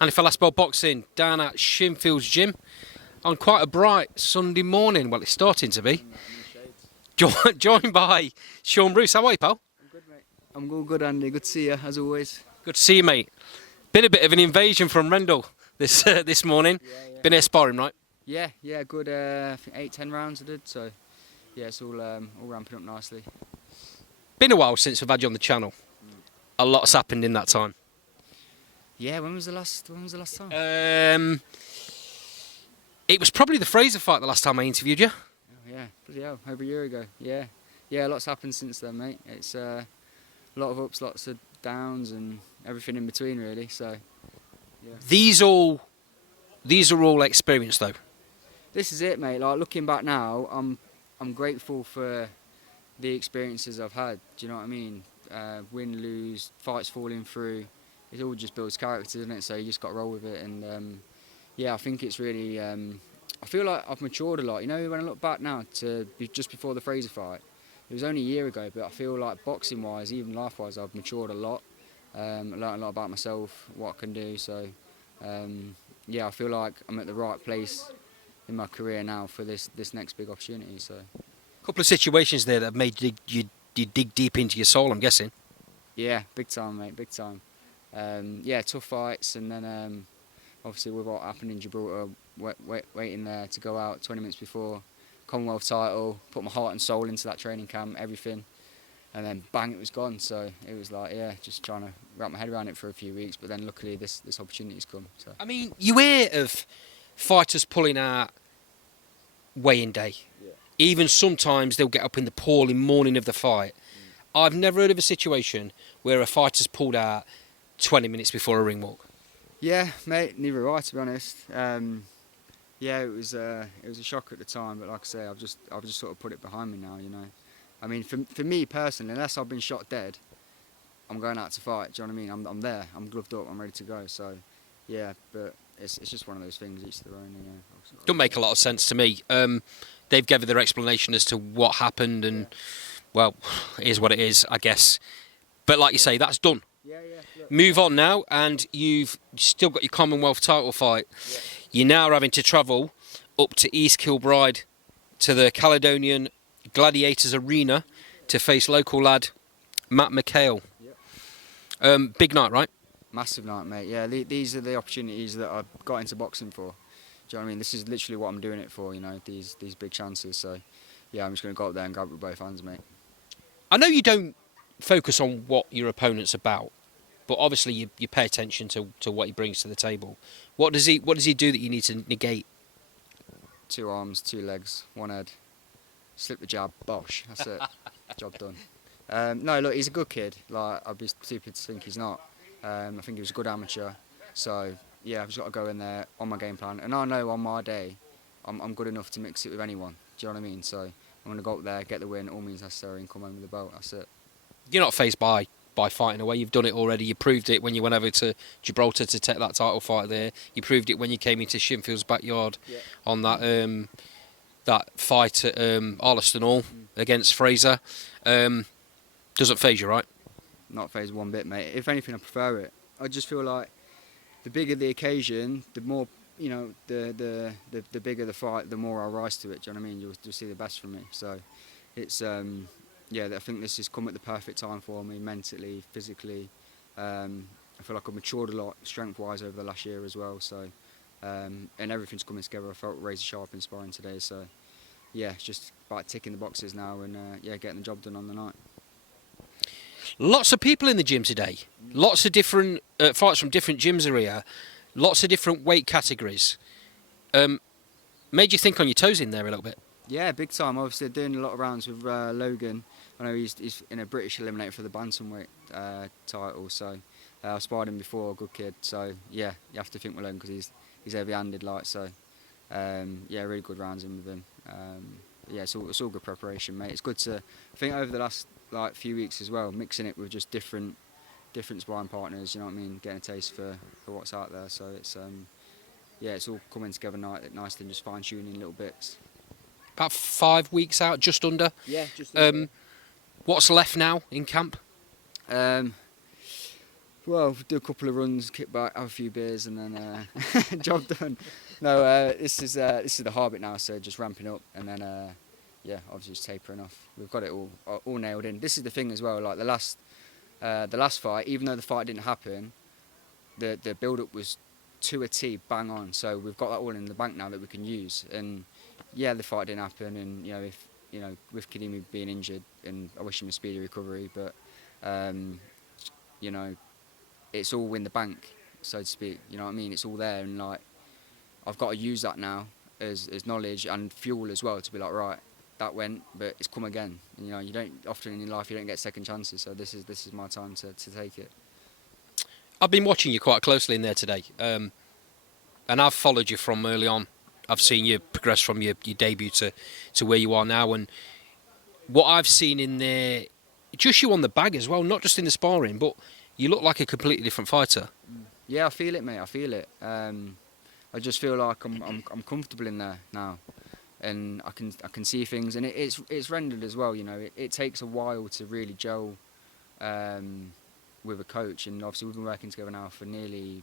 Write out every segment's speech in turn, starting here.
And if I last ball boxing down at Shinfield's gym on quite a bright Sunday morning. Well, it's starting to be. Joined by Sean Bruce. How are you, pal? I'm good, mate. I'm all good, Andy. Good to see you, as always. Good to see you, mate. Been a bit of an invasion from Rendall this morning. Yeah. Been here sparring, right? Yeah, good. I think 8-10 rounds I did, so yeah, it's all ramping up nicely. Been a while since we've had you on the channel. A lot's happened in that time. Yeah, when was the last time? It was probably the Frazer fight the last time I interviewed you. Oh, yeah, bloody hell, over a year ago. Yeah, lots happened since then, mate. It's a lot of ups, lots of downs, and everything in between, really. So, yeah. These are all experience, though. This is it, mate. Like, looking back now, I'm grateful for the experiences I've had. Do you know what I mean? Win, lose, fights falling through. It all just builds character, doesn't it? So you just got to roll with it. And yeah, I think it's really. I feel like I've matured a lot. You know, when I look back now to just before the Frazer fight, it was only a year ago, but I feel like boxing-wise, even life-wise, I've matured a lot. I learned a lot about myself, what I can do. So yeah, I feel like I'm at the right place in my career now for this next big opportunity. So. A couple of situations there that have made you dig deep into your soul, I'm guessing. Yeah, big time, mate, big time. Yeah, tough fights, and then obviously with what happened in Gibraltar, waiting there to go out 20 minutes before, Commonwealth title, put my heart and soul into that training camp, everything, and then bang, it was gone. So it was like, yeah, just trying to wrap my head around it for a few weeks, but then luckily this opportunity's come. So. I mean, you hear of fighters pulling out weigh-in day. Yeah. Even sometimes they'll get up in the appalling morning of the fight. I've never heard of a situation where a fighter's pulled out 20 minutes before a ring walk. Yeah, mate, neither have I, to be honest. Yeah, it was a shock at the time, but like I say, I've just sort of put it behind me now. You know, I mean, for me personally, unless I've been shot dead, I'm going out to fight. Do you know what I mean? I'm there. I'm gloved up. I'm ready to go. So, yeah, but it's just one of those things. Each to their own. You know. Don't make a lot of sense to me. They've given their explanation as to what happened, and well, it is what it is, I guess. But like you say, that's done. Yeah. Look. Move on now, and you've still got your Commonwealth title fight. Yeah. You're now having to travel up to East Kilbride to the Caledonian Gladiators Arena to face local lad Matt McHale. Yeah. Big night, right? Massive night, mate. Yeah, these are the opportunities that I've got into boxing for. Do you know what I mean? This is literally what I'm doing it for, you know, these big chances. So, yeah, I'm just going to go up there and grab it with both hands, mate. I know you don't focus on what your opponent's about, but obviously you pay attention to what he brings to the table. What does he do that you need to negate? 2 arms, 2 legs, 1 head. Slip the jab, bosh. That's it. Job done. No, look, he's a good kid. Like, I'd be stupid to think he's not. I think he was a good amateur. So, yeah, I've just got to go in there on my game plan. And I know on my day, I'm good enough to mix it with anyone. Do you know what I mean? So I'm going to go up there, get the win, all means necessary, and come home with the belt. That's it. You're not fazed by fighting away. You've done it already. You proved it when you went over to Gibraltar to take that title fight there. You proved it when you came into Shinfield's backyard on that fight at Arleston Hall against Frazer. Doesn't faze you, right? Not phased one bit, mate. If anything, I prefer it. I just feel like the bigger the occasion, the more, you know, the bigger the fight, the more I'll rise to it. Do you know what I mean? You'll see the best from me. So it's yeah, I think this has come at the perfect time for me, mentally, physically. I feel like I've matured a lot, strength-wise, over the last year as well. So and everything's coming together. I felt razor sharp in sparring today. So yeah, it's just about ticking the boxes now and yeah, getting the job done on the night. Lots of people in the gym today. Lots of different fights from different gyms are here. Lots of different weight categories. Made you think on your toes in there a little bit? Yeah, big time. Obviously, doing a lot of rounds with Logan. I know he's in a British eliminator for the bantamweight title. So I sparred him before, good kid. So yeah, you have to think with Logan because he's heavy-handed, like so. Yeah, really good rounds in with him. Yeah, it's all good preparation, mate. It's good to, I think, over the last few weeks as well, mixing it with just different sparring partners. You know what I mean? Getting a taste for what's out there. So it's yeah, it's all coming together nicely and just fine-tuning little bits. About 5 weeks out, just under. Yeah, just under. What's left now in camp? Well, Well, do a couple of runs, kick back, have a few beers, and then job done. No, this is the hard bit now, so just ramping up, and then yeah, obviously just tapering off. We've got it all nailed in. This is the thing as well. Like the last fight, even though the fight didn't happen, the build up was to a T, bang on. So we've got that all in the bank now that we can use. And yeah, the fight didn't happen, and with Kadimi being injured, and I wish him a speedy recovery, but it's all in the bank, so to speak. You know what I mean? It's all there, and like I've got to use that now as knowledge and fuel as well to be like, right, that went, but it's come again. And, you don't often in your life you don't get second chances, so this is my time to take it. I've been watching you quite closely in there today, and I've followed you from early on. I've seen you progress from your debut to where you are now, and what I've seen in there, just you on the bag as well, not just in the sparring, but you look like a completely different fighter. Yeah, I feel it, mate. I feel it. I just feel like I'm comfortable in there now, and I can see things, and it's rendered as well. It takes a while to really gel with a coach, and obviously we've been working together now for nearly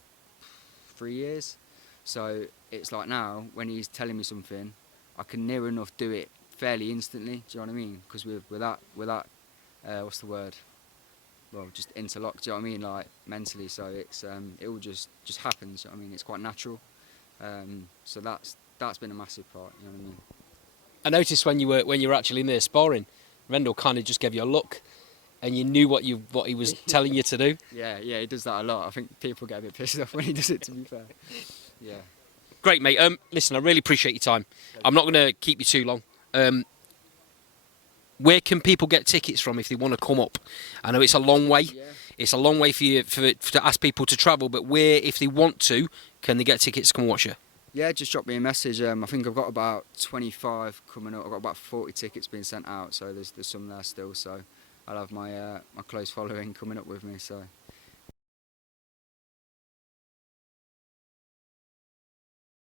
3 years. So it's like now when he's telling me something, I can near enough do it fairly instantly. Do you know what I mean? Because with that what's the word? Well, just interlocked. Do you know what I mean? Like mentally. So it's it all just happens. Do you know what I mean? It's quite natural. So that's been a massive part. You know what I mean? I noticed when you were actually in there sparring, Rendall kind of just gave you a look, and you knew what he was telling you to do. Yeah, he does that a lot. I think people get a bit pissed off when he does it, to be fair. Yeah. Great, mate. Listen, I really appreciate your time. I'm not going to keep you too long. Where can people get tickets from if they want to come up? I know it's a long way. Yeah. It's a long way for you to ask people to travel, but where, if they want to, can they get tickets to come watch you? Yeah, just drop me a message. I think I've got about 25 coming up. I've got about 40 tickets being sent out, so there's some there still. So I'll have my close following coming up with me. So